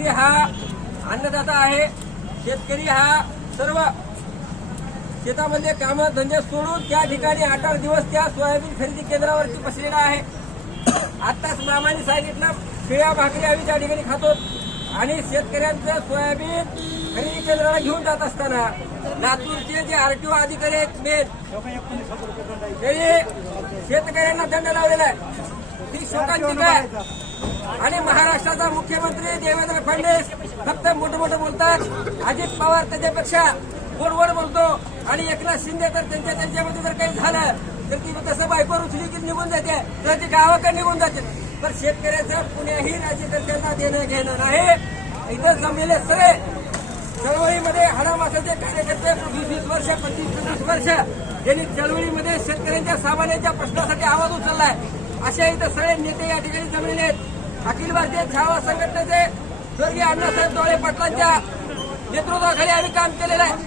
शेतकरी हा अन्नदाता आहे। शेतकरी हा सर्व शेतामध्ये काम धंदे सोडून त्या ठिकाणी 8-8 दिवस त्या सोयाबीन खरेदी केंद्रावरती बसलेला आहे। आताच मामाने सांगितलं शिळ्या भाकरी आम्ही त्या ठिकाणी खातो आणि शेतकऱ्यांचं सोयाबीन खरेदी केंद्राला घेऊन जात असताना लातूरचे जे आरटीओ अधिकारी आहेत मेन त्यांनी शेतकऱ्यांना दंड लावलेला आहे। ही शोकांतिका आहे आणि महाराष्ट्राचा मुख्यमंत्री देवेंद्र फडणवीस फक्त मोठं बोलतात। अजित पवार त्याच्यापेक्षा गोडवड बोलतो आणि एकनाथ शिंदे तर त्यांच्यामध्ये जर काही झालं तर ती तसं बायकोर उचली की निघून जाते तर ती गावाकडे निघून जाते। पण शेतकऱ्याचं कुण्याही राज्यकर्त्यांना देणं घेणं नाही। इथं जमलेले सगळे चळवळीमध्ये हाडामासाचे कार्यकर्ते 20 वर्ष 25 वर्ष यांनी चळवळीमध्ये शेतकऱ्यांच्या सामान्यांच्या प्रश्नासाठी आवाज उचललाय। अशा इथं सगळे नेते या ठिकाणी जमलेले आहेत। अखिल भारतीय छावा संघटनेचे स्वर्गीय अण्णासाहेब डोळे पाटलांच्या नेतृत्वाखाली आम्ही काम केलेलं आहे।